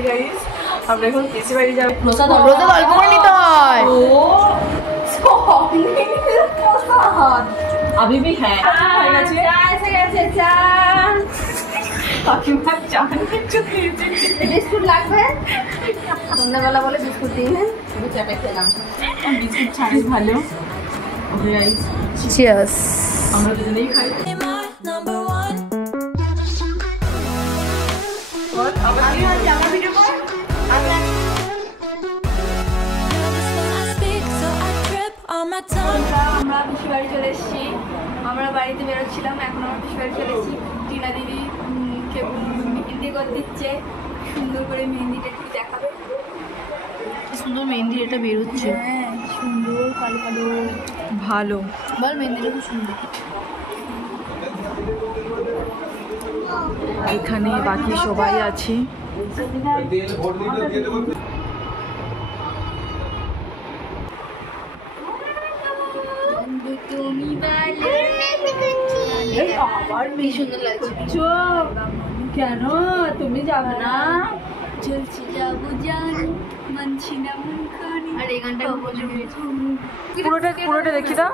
Hi guys, আমরা এখন পিসি বাড়ি যাব। প্রসাদ অল্প করে নিতে হয়। ও প্রসাদ अभी भी है। বিস্কুট লাগবে সন্ধ্যাবেলা বলে বিস্কুট দিয়ে চাটা খেলাম। বিস্কুট ছাড়াই ভালো। Okay guys, cheers. আমরা দুজনেই খাই। আমরা পিসি বাড়ি চলে এসেছি। আমরা বাড়িতে বেরোচ্ছিলাম, এখন আমরা পিসি বাড়ি চলে এসেছি। টিনা দিদি মেহেন্দি করে দিচ্ছে, সুন্দর করে মেহেন্দিটা একটু দেখাবে। সুন্দর মেহেন্দি এটা বের হচ্ছে। হ্যাঁ সুন্দর কালো কালো ভালো বল, মেহেন্দিটা খুব সুন্দর। এখানে বাকি সবাই আছে। তুমি আবার বেশ সুন্দর লাগছে। কেন তুমি যাবে না? চলছি যাবো জানি, মানছি না মন খানি। আর এই গানটা পুরোটা দেখি দাও।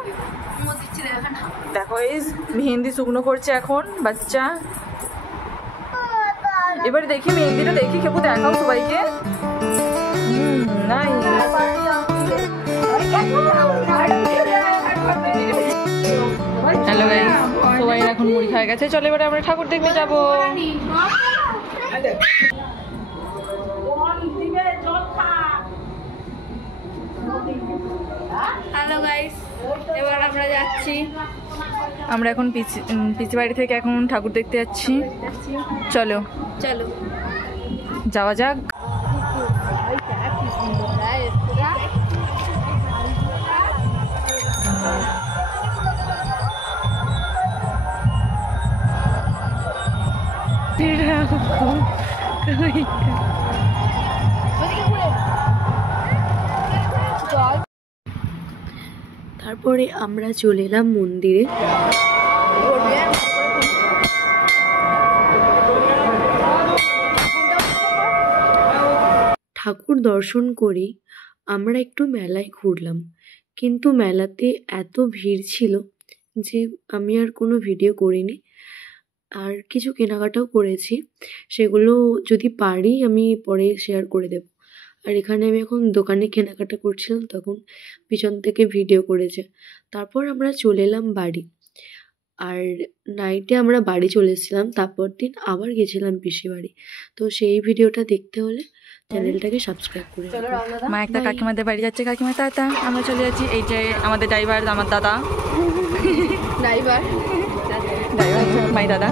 দেখো এই মেহেন্দি শুকনো করছে এখন বাচ্চা। এবারে দেখি মেহেন্দিটা দেখি, কেবল দেখাও সবাইকে। নাই হ্যালো গাইস, সবাই এখন মুড়ি খাওয়া গেছে। চলো এবারে আমরা ঠাকুর দেখতে যাবো। হ্যালো গাইস, এবার আমরা যাচ্ছি। আমরা এখন পিসি বাড়ি থেকে এখন ঠাকুর দেখতে যাচ্ছি। চলো চলো যাওয়া যাক। তারপরে আমরা চলে এলাম মন্দিরে। ঠাকুর দর্শন করে আমরা একটু মেলায় ঘুরলাম, কিন্তু মেলাতে এত ভিড় ছিল যে আমি আর কোনো ভিডিও করিনি। আর কিছু কেনাকাটাও করেছি, সেগুলো যদি পারি আমি পরে শেয়ার করে দেব। আর এখানে আমি এখন দোকানে কেনাকাটা করছিলাম, তখন পিছন থেকে ভিডিও করেছে। তারপর আমরা চলে এলাম বাড়ি। আর নাইটে আমরা বাড়ি চলে এসেছিলাম, তারপর দিন আবার গেছিলাম পিসি বাড়ি। তো সেই ভিডিওটা দেখতে হলে চ্যানেলটাকে সাবস্ক্রাইব করে মা একটা কাকিমাদের বাড়ি যাচ্ছে। কাকিমা টাটা, আমরা চলে যাচ্ছি। এই যে আমাদের ড্রাইভার, আমার দাদা। ড্রাইভার ড্রাইভার মাই দাদা।